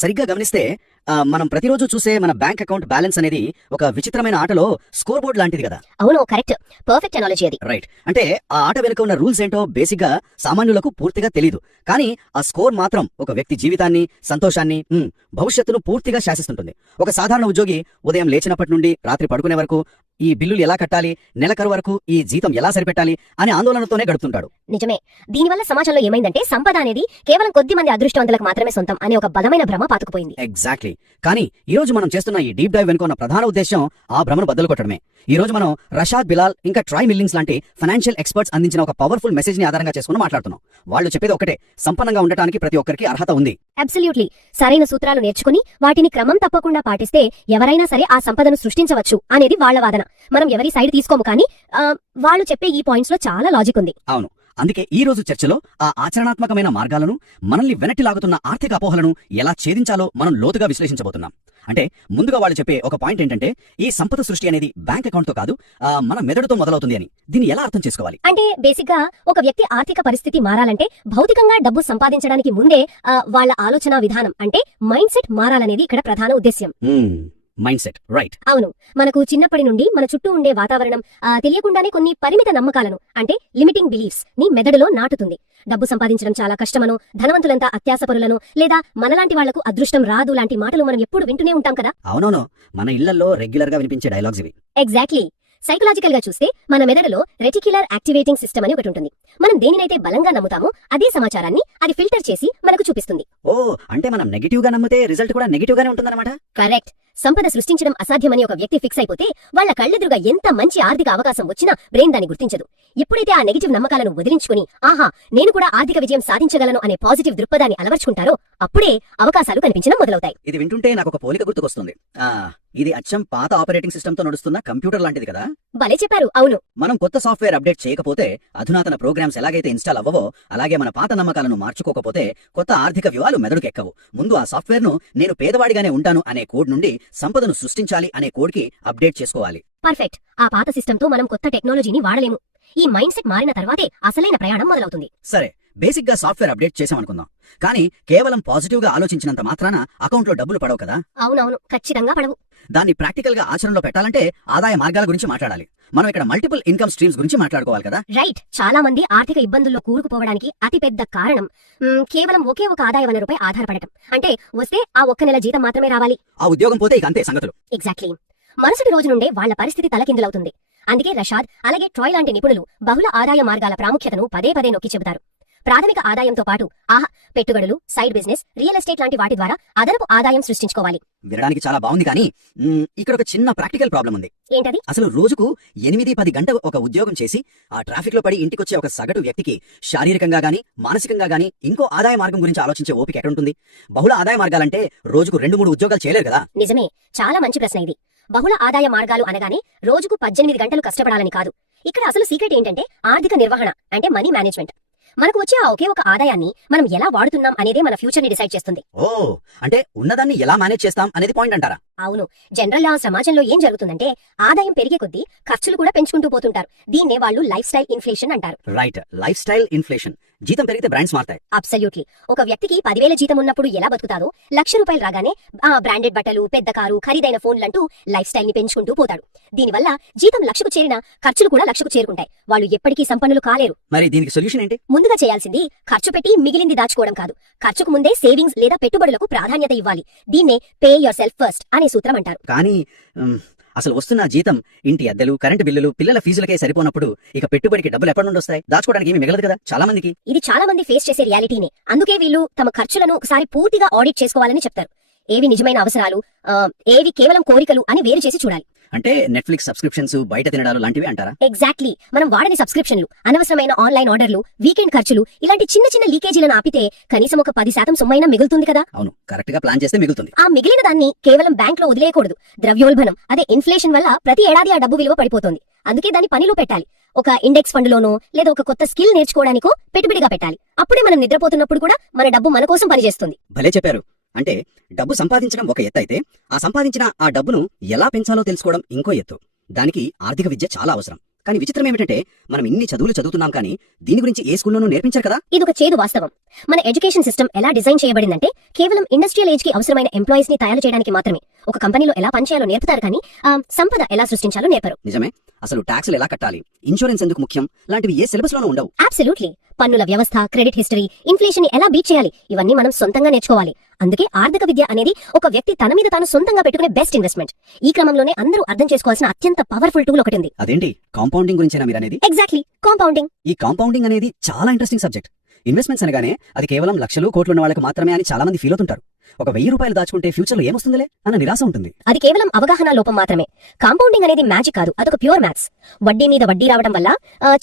సరిగ్గా గమనిస్తే మనం ప్రతిరోజు చూసే మన బ్యాంక్ అకౌంట్ బ్యాలెన్స్ అనేది ఒక విచిత్రమైన ఆటలో స్కోర్ బోర్డ్ లాంటిది కదా. అవును, కరెక్ట్. పర్ఫెక్ట్ అనాలజీ అది. రైట్. అంటే ఆ ఆట వెనుక ఉన్న రూల్స్ ఏంటో బేసిక్ గా సామాన్యులకు పూర్తిగా తెలియదు. కానీ ఆ స్కోర్ మాత్రం ఒక వ్యక్తి జీవితాన్ని, సంతోషాన్ని, భవిష్యత్తును పూర్తిగా శాసిస్తుంటుంది. ఒక సాధారణ ఉద్యోగి ఉదయం లేచినప్పటి నుండి రాత్రి పడుకునే వరకు ఈ బిల్లులు ఎలా కట్టాలి, నెలకరు వరకు ఈ జీతం ఎలా సరిపెట్టాలి అనే ఆందోళనతోనే గడుపుతుంటాడు. నిజమే. దీనివల్ల సమాజంలో ఏమైందంటే సంపద అనేది కేవలం కొద్ది మంది అదృష్టవంతులకు మాత్రమే సొంతం అనే ఒక బలమైన భ్రమ పాతుకుపోయింది. ఎగ్జాక్ట్లీ. కానీ ఈ రోజు మనం చేస్తున్న ఈ డీప్ డైవ్ వెనుక ఉన్న ప్రధాన ఉద్దేశం ఆ భ్రమను బద్దలు కొట్టడమే. ఈ రోజు మనం రషాద్ బిలాల్ ఇంకా ట్రాయ్ మిల్లింగ్స్ లాంటి ఫైనాన్షియల్ ఎక్స్పర్ట్స్ అందించిన ఒక పవర్ఫుల్ మెసేజ్ ని ఆధారంగా చేసుకుని మాట్లాడుతున్నాం. వాళ్ళు చెప్పేది ఒకటే, సంపన్నంగా ఉండటానికి ప్రతి ఒక్కరికి అర్హత ఉంది. అబ్సల్యూట్లీ. సరైన సూత్రాలు నేర్చుకుని వాటిని క్రమం తప్పకుండా పాటిస్తే ఎవరైనా సరే ఆ సంపదను సృష్టించవచ్చు అనేది వాళ్ల వాదన. మనం ఎవరి సైడ్ తీసుకోము, కానీ వాళ్ళు చెప్పే ఈ పాయింట్స్ లో చాలా లాజిక్ ఉంది. అవును. అందుకే ఈ రోజు చర్చలో ఆ ఆచరణాత్మకమైన మార్గాలను, మనల్ని వెనక్కి లాగుతున్న ఆర్థిక అపోహలను ఎలా ఛేదించాలో మనం లోతుగా విశ్లేషించబోతున్నాం. అంటే ముందుగా వాళ్ళు చెప్పే ఒక పాయింట్ ఏంటంటే, ఈ సంపద సృష్టి అనేది బ్యాంక్ అకౌంట్ తో కాదు, మన మెదడుతో మొదలవుతుంది అని. దీన్ని ఎలా అర్థం చేసుకోవాలి అంటే బేసిక్ గా ఒక వ్యక్తి ఆర్థిక పరిస్థితి మారాలంటే భౌతికంగా డబ్బు సంపాదించడానికి ముందే వాళ్ళ ఆలోచన విధానం అంటే మైండ్ సెట్ మారాలనేది ఇక్కడ ప్రధాన ఉద్దేశ్యం. Mind set. రైట్. అవును. మనకు చిన్నప్పటి నుండి మన చుట్టూ ఉండే వాతావరణం తెలియకుండానే కొన్ని పరిమిత నమ్మకాలను అంటే లిమిటింగ్ బిలీఫ్స్ ని మెదడులో నాటుతుంది. డబ్బు సంపాదించడం చాలా కష్టమనో, ధనవంతులంతా అత్యాసపరులను, లేదా మనలాంటి వాళ్లకు అదృష్టం రాదు లాంటి మాటలు మనం ఎప్పుడు వింటూనే ఉంటాం కదా. అవునవును. మన ఇళ్లలో రెగ్యులర్ గా వినిపించే డైలాగ్స్ ఇవి. ఎగ్జాక్ట్లీ. సైకలాజికల్ గా చూస్తే మన మెదడులో రెటిక్యులర్ యాక్టివేటింగ్ సిస్టమ్ అని ఒకటి ఉంటుంది. మనం దేనినైతే బలంగా నమ్ముతామో అదే సమాచారాన్ని అది ఫిల్టర్ చేసి మనకు చూపిస్తుంది. ఓ, అంటే మనం నెగిటివ్ గా నమ్మితే రిజల్ట్ కూడా నెగిటివ్ గానే ఉంటుందన్నమాట. కరెక్ట్. సంపద సృష్టించడం అసాధ్యమని ఒక వ్యక్తి ఫిక్స్ అయిపోతే వాళ్ళ కళ్ళెదురుగా ఎంత మంచి ఆర్థిక అవకాశం వచ్చినా బ్రెయిన్ దాన్ని గుర్తించదు. ఎప్పుడైతే ఆ నెగిటివ్ నమ్మకాలను వదిలించుకుని ఆహా నేను కూడా ఆర్థిక విజయం సాధించగలను అనే పాజిటివ్ దృక్పథాన్ని అలవర్చుకుంటారో అప్పుడే అవకాశాలు కనిపించడం మొదలవుతాయి. ఇది వింటుంటే నాకు ఒక పోలిక గుర్తుకొస్తుంది. ఇది అచ్చం పాత ఆపరేటింగ్ సిస్టమ్ తో నడుస్తున్న కంప్యూటర్ లాంటిది కదా. భలే చెప్పారు. అవును. మనం కొత్త సాఫ్ట్వేర్ అప్డేట్ చేయకపోతే, అధునాతన ప్రోగ్రామ్స్ ఎలాగైతే ఇన్స్టాల్ అవ్వవో అలాగే మన పాత నమ్మకాలను మార్చుకోకపోతే కొత్త ఆర్థిక వ్యూహాలు మెదడుకెక్కవు. ముందు ఆ సాఫ్ట్వేర్ ను నేను పేదవాడిగానే ఉంటాను అనే కోడ్ నుండి సంపదను సృష్టించాలి అనే కోడ్ కి అప్డేట్ చేసుకోవాలి. పర్ఫెక్ట్. ఆ పాత సిస్టమ్ తో మనం కొత్త టెక్నాలజీని వాడలేము. ఈ మైండ్ సెట్ మారిన తర్వాతే అసలైన ప్రయాణం మొదలవుతుంది. సరే, బేసిక్ గా సాఫ్ట్వేర్ అప్డేట్ చేసామనుకుందాం. కానీ కేవలం పాజిటివ్ గా ఆలోచించినంత మాత్రాన అకౌంట్ లో డబ్బులు పడవు కదా. అవునవును, ఖచ్చితంగా పడవు. దాన్ని ప్రాక్టికల్ గా ఆచరణలో పెట్టాలంటే ఆదాయ మార్గాల గురించి మాట్లాడాలి. మనం ఇక్కడ మల్టిపుల్ ఇన్కమ్ స్ట్రీమ్స్ గురించి మాట్లాడుకోవాలి కదా. రైట్. చాలా మంది ఆర్థిక ఇబ్బందుల్లో కూరుకుపోవడానికి అతి పెద్ద కారణం కేవలం ఒకే ఒక ఆదాయ వనరుపై ఆధారపడటం. అంటే వస్తే ఆ ఒక్క నెల జీతం మాత్రమే రావాలి, ఆ ఉద్యోగం పోతే ఇక అంతే సంగతులు. ఎగ్జాక్ట్లీ. మరుసటి రోజు నుండే వాళ్ల పరిస్థితి తలకిందులవుతుంది. అందుకే రషాద్ అలాగే ట్రాయ్ లాంటి నిపుణులు బహుళ ఆదాయ మార్గాల ప్రాముఖ్యతను పదే పదే నొక్కి చెబుతారు. ప్రాథమిక ఆదాయంతో పాటు పెట్టుబడులు, సైడ్ బిజినెస్, రియల్ ఎస్టేట్ లాంటి వాటి ద్వారా అదనపు ఆదాయం సృష్టించుకోవాలి. వినడానికి చాలా బాగుంది, కానీ ఇక్కడ ఒక చిన్న ప్రాక్టికల్ ప్రాబ్లం ఉంది. ఏంటది? అసలు రోజుకు 8-10 గంటలు ఒక ఉద్యోగం చేసి ఆ ట్రాఫిక్ లో పడి ఇంటికొచ్చే ఒక సగటు వ్యక్తికి శారీరకంగా గానీ మానసికంగా గానీ ఇంకో ఆదాయ మార్గం గురించి ఆలోచించే ఓపిక ఎక్కడుంటుంది? బహుళ ఆదాయ మార్గాలంటే రోజుకు 2-3 ఉద్యోగాలు చేయలేరు కదా. నిజమే. చాలా మంచి ప్రశ్న ఇది. బహుళ ఆదాయ మార్గాలు అనగానే రోజుకు 18 గంటలు కష్టపడాలని కాదు. ఇక్కడ అసలు సీక్రెట్ ఏంటంటే ఆర్థిక నిర్వహణ అంటే మనీ మేనేజ్మెంట్. మనకు వచ్చే ఆ ఒకే ఒక ఆదాయాన్ని మనం ఎలా వాడుతున్నాం అనేదే మన ఫ్యూచర్ ని డిసైడ్ చేస్తుంది. ఓ, అంటే ఉన్నదాన్ని ఎలా మేనేజ్ చేస్తాం అనేది పాయింట్ అంటారా? అవును. జనరల్ గా సమాజంలో ఏం జరుగుతుందంటే ఆదాయం పెరిగే కొద్దీ ఖర్చులు కూడా పెంచుకుంటూ పోతుంటారు. దీన్నే వాళ్ళు లైఫ్ స్టైల్ ఇన్ఫ్లేషన్ అంటారు. రైట్. Life style inflation. జీతం పెరిగితే బ్రాండ్స్ మారుతాయి. అబ్సల్యూట్లీ. ఒక వ్యక్తికి 10,000 జీతం ఉన్నప్పుడు ఎలా బతుకుతాదో, ₹1,00,000 రాగానే బ్రాండెడ్ బట్టలు, పెద్ద కారు, ఖరీదైన ఫోన్లంటూ లైఫ్ స్టైల్ ని పెంచుకుంటూ పోతాడు. దీనివల్ల జీతం 1,00,000కు చేరిన ఖర్చులు కూడా 1,00,000కు చేరుకుంటాయి. వాళ్ళు ఎప్పటికీ సంపన్నులు కాలేరు. మరి దీనికి సొల్యూషన్ ఏంటి? ముందుగా చేయాల్సింది ఖర్చు పెట్టి మిగిలింది దాచుకోవడం కాదు. ఖర్చుకు ముందే సేవింగ్స్ లేదా పెట్టుబడులకు ప్రాధాన్యత ఇవ్వాలి. దీన్నే పే యువర్ సెల్ఫ్ ఫస్ట్ అనే సూత్రం అంటారు. కానీ అసలు వస్తున్న జీతం ఇంటి అద్దెలు, కరెంటు బిల్లులు, పిల్లల ఫీజులకే సరిపోనప్పుడు ఇక పెట్టుబడికి డబ్బులు ఎప్పటి నుండి వస్తాయి? దాచుకోవడానికి ఏమీ మిగలదు కదా చాలా మందికి. ఇది చాలా మంది ఫేస్ చేసే రియాలిటీనే. అందుకే వీళ్ళు తమ ఖర్చులను ఒకసారి పూర్తిగా ఆడిట్ చేసుకోవాలని చెప్తారు. ఏవి నిజమైన అవసరాలు, ఏవి కేవలం కోరికలు అని వేరు చేసి చూడాలి. అంటే నెట్ఫ్లిక్స్ సబ్స్క్రిప్షన్స్, బయట తినడాలు లాంటివి అంటారా? ఎగ్జాక్ట్లీ. మనం వాడని సబ్స్క్రిప్షన్లు, అనవసరమైన ఆన్లైన్ ఆర్డర్లు, వీకెండ్ ఖర్చులు, ఇలాంటి చిన్న చిన్న లీకేజీలను ఆపితే కనీసం ఒక 10% సొమ్మైనా మిగులుతుంది కదా. అవును, కరెక్ట్ గా ప్లాన్ చేస్తే మిగులుతుంది. ఆ మిగిలిన దాన్ని కేవలం బ్యాంక్ లో వదిలేయకూడదు. ద్రవ్యోల్బణం అదే ఇన్ఫ్లేషన్ వల్ల ప్రతి ఏడాది ఆ డబ్బు విలువ పడిపోతుంది. అందుకే దాన్ని పనిలో పెట్టాలి. ఒక ఇండెక్స్ ఫండ్ లోనో లేదా ఒక కొత్త స్కిల్ నేర్చుకోవడానికో పెట్టుబడిగా పెట్టాలి. అప్పుడే మనం నిద్రపోతున్నప్పుడు కూడా మన డబ్బు మన కోసం పనిచేస్తుంది. భలే చెప్పారు. అంటే డబ్బు సంపాదించడం ఒక ఎత్తు అయితే, ఆ సంపాదించిన ఆ డబ్బును ఎలా పెంచాలో తెలుసుకోవడం ఇంకో ఎత్తు. దానికి ఆర్థిక విద్య చాలా అవసరం. కానీ విచిత్రం ఏమిటంటే మనం ఇన్ని చదువులు చదువుతున్నాం కానీ దీని గురించి ఏ స్కూల్లోనూ నేర్పించారు కదా. ఇదొక చేదు వాస్తవం. మన ఎడ్యుకేషన్ సిస్టమ్ ఎలా డిజైన్ చేయబడిందంటే కేవలం ఇండస్ట్రియల్ ఏజ్ కి అవసరమైన ఎంప్లాయీస్ ని తయారు చేయడానికి మాత్రమే. ఒక కంపెనీలో ఎలా పనిచేయాలో నేర్పుతారు కానీ సంపద ఎలా సృష్టించాలో నేర్పరు. నిజమే. అసలు ట్యాక్సులు ఎలా కట్టాలి, ఇన్సూరెన్స్ ఎందుకు ముఖ్యం లాంటివి ఏ సిలబస్ లోనూ ఉండవు. అబ్సల్యూట్లీ. పన్నుల వ్యవస్థ, క్రెడిట్ హిస్టరీ, ఇన్ఫ్లేషన్ ని ఎలా బీట్ చేయాలి, ఇవన్నీ మనం సొంతంగా నేర్చుకోవాలి. అందుకే ఆర్థిక విద్య అనేది ఒక వ్యక్తి తన మీద తాను సొంతంగా పెట్టుకునే బెస్ట్ ఇన్వెస్ట్మెంట్. ఈ క్రమంలోనే అందరూ అర్థం చేసుకోవాల్సిన అత్యంత పవర్ఫుల్ టూల్ ఒకటి ఉంది. అదేంటి, కాంపౌండింగ్ గురించేనా మీరు అనేది? Exactly, compounding. ఈ కాంపౌండింగ్ అనేది చాలా ఇంట్రెస్టింగ్ సబ్జెక్ట్. ఇన్వెస్ట్మెంట్స్ అనగానే అది కేవలం లక్షలు కోట్లు ఉన్న వాళ్ళకి మాత్రమే అని చాలా మంది ఫీల్ అవుతుంటారు. ఒక 1000 రూపాయలు దాచుకుంటే ఫ్యూచర్ లో ఏమొస్తుందిలే అన్న నిరాశ ఉంటుంది. అది కేవలం అవగాహన లోపం మాత్రమే. కాంపౌండింగ్ అనేది మ్యాజిక్ కాదు, అదొక ప్యూర్ మ్యాథ్స్. వడ్డీ మీద వడ్డీ రావడం వల్ల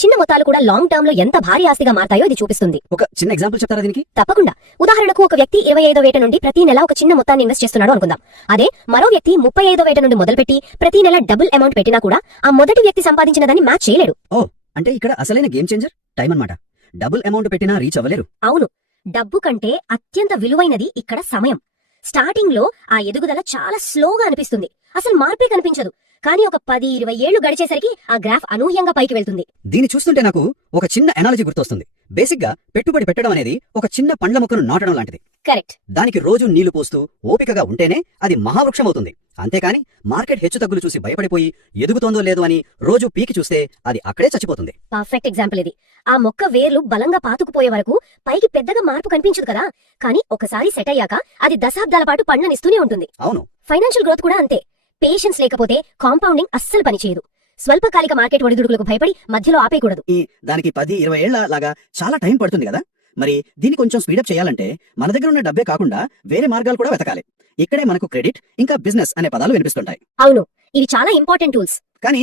చిన్న మొత్తాలు కూడా లాంగ్ టర్మ్ లో ఎంత భారీ ఆస్తిగా మారతాయో ఇది చూపిస్తుంది. ఒక చిన్న ఎగ్జాంపుల్ చెప్తారా దీనికి? తప్పకుండా. ఉదాహరణకు ఒక వ్యక్తి 25వ ఏట నుండి ప్రతి నెల ఒక చిన్న మొత్తాన్ని ఇన్వెస్ట్ చేస్తున్నాడు అనుకుందాం. అదే మరో వ్యక్తి 35వ ఏట నుండి మొదలుపెట్టి ప్రతి నెల డబుల్ అమౌంట్ పెట్టినా కూడా ఆ మొదటి వ్యక్తి సంపాదించిన దాన్ని మ్యాచ్ చేయలేడు. ఓ, అంటే ఇక్కడ అసలైన గేమ్ చేంజర్ టైం అన్నమాట. డబుల్ అమౌంట్ పెట్టినా రీచ్ అవ్వలేరు. అవును. డబ్బు కంటే అత్యంత విలువైనది ఇక్కడ సమయం. స్టార్టింగ్ లో ఆ ఎదుగుదల చాలా స్లోగా అనిపిస్తుంది, అసలు మార్పే కనిపించదు. కానీ ఒక 10-20 ఏళ్లు గడిచేసరికి ఆ గ్రాఫ్ అనూహ్యంగా పైకి వెళ్తుంది. దీన్ని చూస్తుంటే నాకు ఒక చిన్న ఎనాలజీ గుర్తొస్తుంది. బేసిక్ గా పెట్టుబడి పెట్టడం అనేది ఒక చిన్న పండ్ల మొక్కను నాటడం లాంటిది. కరెక్ట్. దానికి రోజు నీళ్లు పోస్తూ ఓపికగా ఉంటేనే అది మహావృక్షం అవుతుంది. అంతేకాని మార్కెట్ హెచ్చుతగ్గులు చూసి భయపడిపోయి ఎదుగుతోందో లేదో అని రోజు పీకి చూస్తే అది అక్కడే చచ్చిపోతుంది. పర్ఫెక్ట్ ఎగ్జాంపుల్ ఇది. ఆ మొక్క వేర్లు బలంగా పాతుకుపోయే వరకు పైకి పెద్దగా మార్పు కనిపించదు కదా, కానీ ఒకసారి సెట్ అయ్యాక అది దశాబ్దాల పాటు పండ్లనిస్తూనే ఉంటుంది. అవును. ఫైనాన్షియల్ గ్రోత్ కూడా అంతే. పేషెన్స్ లేకపోతే కాంపౌండింగ్ అస్సలు పనిచేయదు. స్వల్పకాలిక మార్కెట్ ఒడిదుడుకులకు భయపడి మధ్యలో ఆపేయకూడదు. దానికి 10-20 ఏళ్ల లాగా చాలా టైం పడుతుంది కదా. మరి దీన్ని కొంచెం స్పీడప్ చేయాలంటే మన దగ్గర ఉన్న డబ్బే కాకుండా వేరే మార్గాలు కూడా వెతకాలి. ఇక్కడే మనకు క్రెడిట్ ఇంకా బిజినెస్ అనే పదాలు వినిపిస్తుంటాయి. అవును, ఇవి చాలా ఇంపార్టెంట్ టూల్స్. కానీ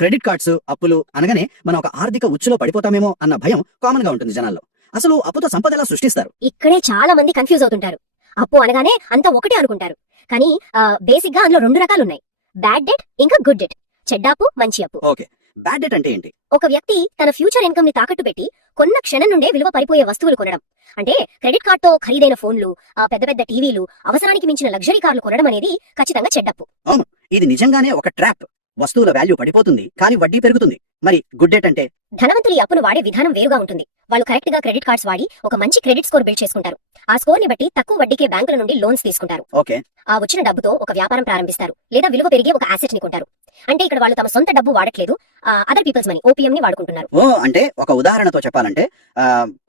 క్రెడిట్ కార్డ్స్, అప్పులు అనగానే మనం ఒక ఆర్థిక ఉచ్చులో పడిపోతామేమో అన్న భయం కామన్ గా ఉంటుంది జనాల్లో. అసలు అప్పుతో సంపద ఎలా సృష్టిస్తారు? ఇక్కడే చాలా మంది కన్ఫ్యూజ్ అవుతుంటారు. అప్పు అనగానే అంతా ఒకటే అనుకుంటారు. కానీ బేసిక్ గా అందులో 2 రకాలున్నాయి: బ్యాడ్ డెట్ ఇంకా గుడ్ డెట్. చెడ్డ అప్పు, మంచి అప్పు. ఓకే, బ్యాడ్ డెట్ అంటే ఏంటి? ఒక వ్యక్తి తన ఫ్యూచర్ ఇన్కమ్ ని తాకట్టు పెట్టి కొన్న క్షణం నుండే విలువ పడిపోయే వస్తువులు కొనడం. అంటే క్రెడిట్ కార్డ్ తో ఖరీదైన ఫోన్లు, పెద్ద పెద్ద టీవీలు, అవసరానికి మించిన లగ్జరీ కార్లు కొనడం అనేది ఖచ్చితంగా చెడ్డప్పు. అవును, ఇది నిజంగానే ఒక ట్రాప్. వస్తువుల వాల్యూ పడిపోతుంది కానీ వడ్డీ పెరుగుతుంది. మరి గుడ్ డెట్ అంటే? ధనవంతులు ఈ అప్పును వాడే విధానం వేరుగా ఉంటుంది. వాళ్ళు కరెక్ట్ గా క్రెడిట్ కార్డ్స్ వాడి ఒక మంచి క్రెడిట్ స్కోర్ బిల్డ్ చేసుకుంటారు. ఆ స్కోర్ ని బట్టి తక్కువ వడ్డీకే బ్యాంకుల నుండి లోన్స్ తీసుకుంటారు. ఓకే. ఆ వచ్చిన డబ్బుతో ఒక వ్యాపారం ప్రారంభిస్తారు లేదా విలువ పెరిగే ఒక అసెట్ ని కొంటారు. అంటే ఇక్కడ వాళ్ళు తమ సొంత డబ్బు వాడట్లేదు, అదర్ పీపుల్స్ మనీ, ఓపీఎం ని వాడుకుంటున్నారు. ఓ, అంటే ఒక ఉదాహరణతో చెప్పాలంటే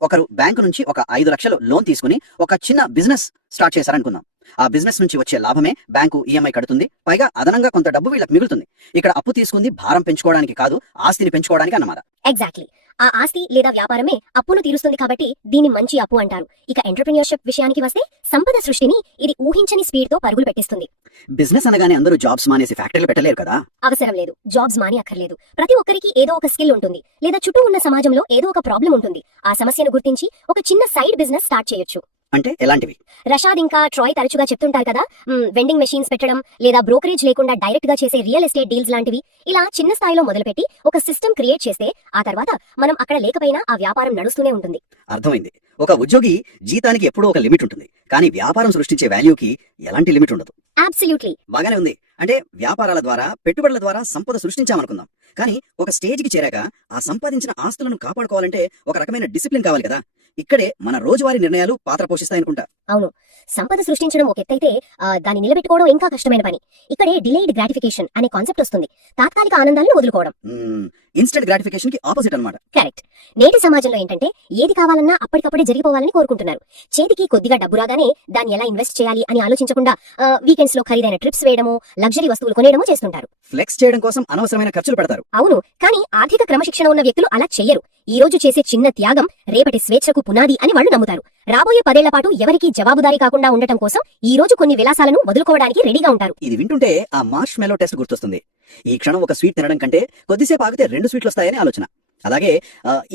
ఒకరు బ్యాంకు నుంచి ఒక 5 లక్షలు లోన్ తీసుకుని ఒక చిన్న బిజినెస్ స్టార్ట్ చేశారనుకుందాం. ఆ బిజినెస్ నుంచి వచ్చే లాభమే బ్యాంకు ఈఎంఐ కడుతుంది. పైగా అదనంగా కొంత డబ్బు వీళ్ళకి మిగులుతుంది. ఇక్కడ అప్పు తీసుకుంది భారం పెంచుకోవడానికి కాదు, ఆస్తిని పెంచుకోవడానికి అన్నమాట. ఎగ్జాక్ట్లీ. ఆ ఆస్తి లేదా వ్యాపారమే అప్పును తీరుస్తుంది కాబట్టి దీన్ని మంచి అప్పు అంటారు. ఇక ఎంటర్‌ప్రెన్యూర్‌షిప్ విషయానికి వస్తే సంపద సృష్టిని ఇది ఊహించని స్పీడ్ తో పరుగులు పెట్టిస్తుంది. బిజినెస్ అనగానే అందరూ జాబ్స్ మానేసి ఫ్యాక్టరీలు పెట్టలేరు కదా. అవసరం లేదు, జాబ్స్ మాని అక్కర్లేదు. ప్రతి ఒక్కరికి ఏదో ఒక స్కిల్ ఉంటుంది లేదా చుట్టూ ఉన్న సమాజంలో ఏదో ఒక ప్రాబ్లం ఉంటుంది. ఆ సమస్యను గుర్తించి ఒక చిన్న సైడ్ బిజినెస్ స్టార్ట్ చేయొచ్చు. అంటే ఎలాంటివి? రషాద్ ఇంకా ట్రాయ్ తరచుగా చెప్తుంటారు కదా, వెండింగ్ మెషిన్స్ పెట్టడం లేదా బ్రోకరేజ్ లేకుండా డైరెక్ట్ గా చేసే రియల్ ఎస్టేట్ డీల్స్ లాంటివి. ఇలా చిన్న స్థాయిలో మొదలుపెట్టి ఒక సిస్టమ్ క్రియేట్ చేస్తే ఆ తర్వాత మనం అక్కడ లేకపోయినా ఆ వ్యాపారం నడుస్తూనే ఉంటుంది. అర్థమైంది. ఒక ఉద్యోగి జీతానికి ఎప్పుడూ ఒక లిమిట్ ఉంటుంది, కానీ వ్యాపారం సృష్టించే వాల్యూకి ఎలాంటి లిమిట్ ఉండదు. అబ్సల్యూట్లీ. బాగానే ఉంది. అంటే వ్యాపారాల ద్వారా, పెట్టుబడుల ద్వారా సంపద సృష్టించామనుకుందాం. కానీ ఒక స్టేజ్ కి చేరాక ఆ సంపాదించిన ఆస్తులను కాపాడుకోవాలంటే ఒక రకమైన డిసిప్లిన్ కావాలి కదా. ఇక్కడే మన రోజువారీ నిర్ణయాలు పాత్ర పోషిస్తాయనుకుంటా. అవును, సంపద సృష్టించడం ఒక ఎత్తైతే దాన్ని నిలబెట్టుకోవడం ఇంకా కష్టమైన పని. ఇక్కడే డిలేడ్ గ్రాటిఫికేషన్ అనే కాన్సెప్ట్ వస్తుంది. తాత్కాలిక ఆనందాలను వదులుకోవడం. ఇన్స్టెంట్ గ్రాటిఫికేషన్ కి ఆపోజిట్ అన్నమాట. కరెక్ట్. నేటి సమాజంలో ఏంటంటే ఏది కావాలన్నా అప్పటికప్పుడే జరిగిపోవాలని కోరుకుంటున్నారు. చేతికి కొద్దిగా డబ్బు రాగానే దాన్ని ఎలా ఇన్వెస్ట్ చేయాలి అని ఆలోచించకుండా వీకెండ్స్ లో ఖరీదైన ట్రిప్స్ వేయడము, లగ్జరీ వస్తువులు కొనేయడము చేస్తుంటారు. ఫ్లెక్స్ చేయడం కోసం అనవసరమైన ఖర్చులు పెడతారు. అవును, కానీ ఆర్థిక క్రమశిక్షణ ఉన్న వ్యక్తులు అలా చెయ్యరు. ఈ రోజు చేసే చిన్న త్యాగం రేపటి స్వేచ్ఛకు పునాది అని వాళ్ళు నమ్ముతారు. రాబోయే 10 ఏళ్ల పాటు ఎవరికీ జవాబుదారీ కాకుండా ఉండటం కోసం ఈ రోజు కొన్ని విలాసాలను వదులుకోవడానికి రెడీగా ఉంటారు. ఇది వింటుంటే ఆ మార్ష్ మెలో టెస్ట్ గుర్తొస్తుంది. ఈ క్షణం ఒక స్వీట్ తినడం కంటే కొద్దిసేపు ఆగితే 2 స్వీట్లు వస్తాయని ఆలోచన. అలాగే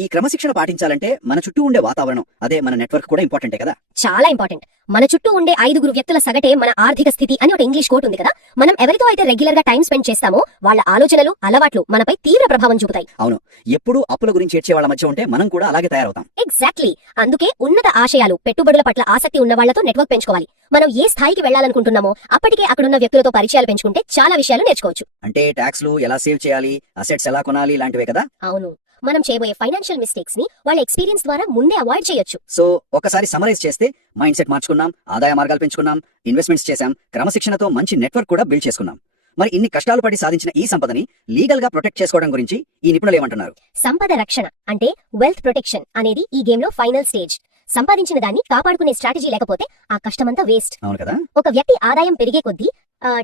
ఈ క్రమశిక్షణ పాటించాలంటే మన చుట్టూ ఉండే వాతావరణం, అదే మన నెట్వర్క్ కూడా ఇంపార్టెంటే కదా. చాలా ఇంపార్టెంట్. మన చుట్టూ ఉండే 5 వ్యక్తుల సగటే మన ఆర్థిక స్థితి అని ఒక ఇంగ్లీష్ కోట్ ఉంది కదా. మనం ఎవరితో అయితే రెగ్యులర్ గా టైం స్పెండ్ చేస్తామో వాళ్ళ ఆలోచనలు, అలవాట్లు మనపై తీవ్ర ప్రభావం చూపుతాయి. అవును, ఎప్పుడు అప్పుల గురించి ఏడ్చే వాళ్ళ మధ్య ఉంటే మనం కూడా అలాగే తయారవుతాం. ఎగ్జాక్ట్లీ. అందుకే ఉన్నత ఆశయాలు, పెట్టుబడుల పట్ల ఆసక్తి ఉన్న వాళ్లతో నెట్వర్క్ పెంచుకోవాలి. మనం ఏ స్థాయికి వెళ్లాలనుకుంటున్నామో అప్పటికే అక్కడున్న వ్యక్తులతో పరిచయాలు పెంచుకుంటే చాలా విషయాలు నేర్చుకోవచ్చు. అంటే ట్యాక్స్లు ఎలా సేవ్ చేయాలి, అసెట్స్ ఎలా కొనాలి ఇలాంటివే కదా. అవును, మనం చేయబోయే ఫైనాన్షియల్ మిస్టేక్స్ ని వాళ్ళ ఎక్స్పీరియన్స్ ద్వారా ముందే అవాయిడ్ చేయొచ్చు. సో ఒకసారి సమరైజ్ చేస్తే, మైండ్ సెట్ మార్చుకున్నాం, ఆదాయ మార్గాలు పెంచుకున్నాం, ఇన్వెస్ట్మెంట్స్ చేశాం, క్రమశిక్షణతో మంచి నెట్వర్క్ కూడా బిల్డ్ చేసుకున్నాం. మరి ఇన్ని కష్టాలు పడి సాధించిన ఈ సంపదని లీగల్ గా ప్రొటెక్ట్ చేసుకోవడం గురించి ఈ నిపుణులు ఏమంటున్నారు? సంపద రక్షణ అంటే వెల్త్ ప్రొటెక్షన్ అనేది ఈ గేమ్ లో ఫైనల్ స్టేజ్. సంపాదించిన దాన్ని కాపాడుకునే స్ట్రాటజీ లేకపోతే ఆ కష్టమంతా వేస్ట్. అవును కదా. ఒక వ్యక్తి ఆదాయం పెరిగే కొద్దీ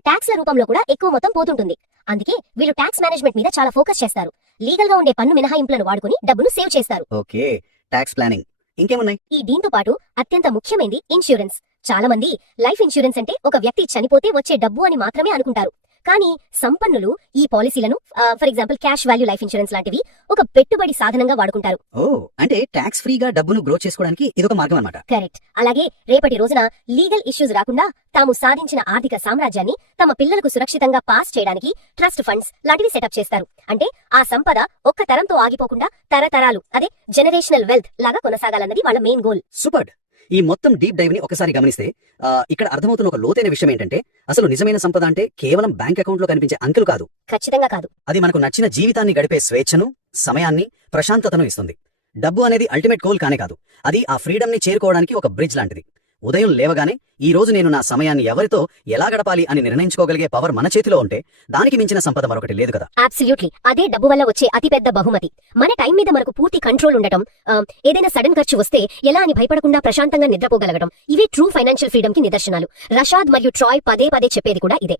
ట్యాక్స్ల రూపంలో కూడా ఎక్కువ మొత్తం పోతుంటుంది. అందుకే వీళ్ళు ట్యాక్స్ మేనేజ్మెంట్ మీద చాలా ఫోకస్ చేస్తారు. లీగల్ గా ఉండే పన్ను మినహాయింపులను వాడుకుని డబ్బును సేవ్ చేస్తారు. Okay, tax planning. ఇంకేమున్నాయి? ఈ దీంతో పాటు అత్యంత ముఖ్యమైనది ఇన్సూరెన్స్. చాలా మంది లైఫ్ ఇన్సూరెన్స్ అంటే ఒక వ్యక్తి చనిపోతే వచ్చే డబ్బు అని మాత్రమే అనుకుంటారు. కానీ సంపన్నులు ఈ పాలసీలను for example cash value life insurance లాంటివి ఒక పెట్టుబడి సాధనంగా వాడుకుంటారు. ఓ, అంటే ట్యాక్స్ ఫ్రీగా డబ్బును గ్రో చేసుకోవడానికి ఇదొక మార్గం అన్నమాట. కరెక్ట్. అలాగే రేపటి రోజున లీగల్ ఇష్యూస్ రాకుండా తాము సాధించిన ఆర్థిక సామ్రాజ్యాన్ని తమ పిల్లలకు సురక్షితంగా పాస్ చేయడానికి ట్రస్ట్ ఫండ్స్ లాంటివి సెటప్ చేస్తారు. అంటే ఆ సంపద ఒక్క తరంతో ఆగిపోకుండా తరతరాలు, అదే జనరేషనల్ వెల్త్ లాగా కొనసాగాలన్నది వాళ్ళ మెయిన్ గోల్. సూపర్. ఈ మొత్తం డీప్ డైవ్ ని ఒకసారి గమనిస్తే ఇక్కడ అర్థమవుతున్న ఒక లోతైన విషయం ఏంటంటే, అసలు నిజమైన సంపద అంటే కేవలం బ్యాంక్ అకౌంట్ లో కనిపించే అంకెలు కాదు. ఖచ్చితంగా కాదు. అది మనకు నచ్చిన జీవితాన్ని గడిపే స్వేచ్ఛను, సమయాన్ని, ప్రశాంతతను ఇస్తుంది. డబ్బు అనేది అల్టిమేట్ గోల్ కానే కాదు. అది ఆ ఫ్రీడమ్ ని చేరుకోవడానికి ఒక బ్రిడ్జ్ లాంటిది. ఉదయం లేవగానే ఈ రోజు నేను నా సమయాన్ని ఎవరితో ఎలా గడపాలి అని నిర్ణయించుకోగలిగే పవర్ మన చేతిలో ఉంటే దానికి మించిన సంపద మరొకటి లేదు కదా. అబ్సల్యూట్లీ. అదే డబ్బు వల్ల వచ్చే అతిపెద్ద బహుమతి. మన టైం మీద మనకు పూర్తి కంట్రోల్ ఉండటం, ఏదైనా సడన్ ఖర్చు వస్తే ఎలా అని భయపడకుండా ప్రశాంతంగా నిద్రపోగలగడం, ఇవే ట్రూ ఫైనాన్షియల్ ఫ్రీడమ్ కి నిదర్శనాలు. రషాద్ మరియు ట్రాయ్ పదే పదే చెప్పేది కూడా ఇదే.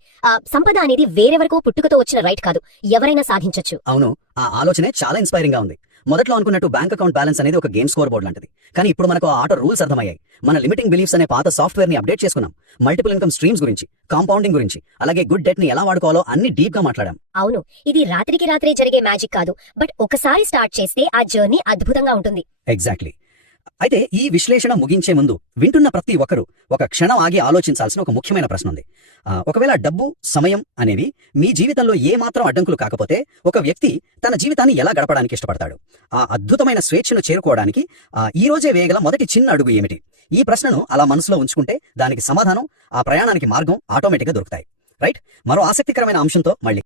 సంపద అనేది వేరెవరికో పుట్టుకతో వచ్చిన రైట్ కాదు, ఎవరైనా సాధించొచ్చు. అవును, ఆ ఆలోచనే చాలా ఇన్స్పైరింగ్ గా ఉంది. మొదట్లో అనుకున్నట్టు బ్యాంక్ అకౌంట్ బ్యాలెన్స్ అనేది ఒక గేమ్ స్కోర్ బోర్డ్ లాంటిది. కానీ ఇప్పుడు మనకు ఆ ఆట రూల్స్ అర్థమయ్యాయి. మన లిమిటింగ్ బిలీఫ్స్ అనే పాత సాఫ్ట్వేర్ ని అప్డేట్ చేసుకున్నాం. మల్టిపుల్ ఇన్కమ్ స్ట్రీమ్స్ గురించి, కాంపౌండింగ్ గురించి, అలాగే గుడ్ డెట్ ని ఎలా వాడుకోవాలో అన్ని డీప్ గా మాట్లాడాం. అవును, ఇది రాత్రికి రాత్రే జరిగే మ్యాజిక్ కాదు, బట్ ఒకసారి స్టార్ట్ చేస్తే ఆ జర్నీ అద్భుతంగా ఉంటుంది. ఎగ్జాక్ట్లీ. అయితే ఈ విశ్లేషణ ముగించే ముందు వింటున్న ప్రతి ఒక్కరూ ఒక క్షణం ఆగి ఆలోచించాల్సిన ఒక ముఖ్యమైన ప్రశ్న ఉంది. ఒకవేళ డబ్బు, సమయం అనేవి మీ జీవితంలో ఏ మాత్రం అడ్డంకులు కాకపోతే ఒక వ్యక్తి తన జీవితాన్ని ఎలా గడపడానికి ఇష్టపడతాడు? ఆ అద్భుతమైన స్వేచ్ఛను చేరుకోవడానికి ఈ రోజే వేయగల మొదటి చిన్న అడుగు ఏమిటి? ఈ ప్రశ్నను అలా మనసులో ఉంచుకుంటే దానికి సమాధానం, ఆ ప్రయాణానికి మార్గం ఆటోమేటిక్గా దొరుకుతాయి. రైట్? మరో ఆసక్తికరమైన అంశంతో మళ్ళీ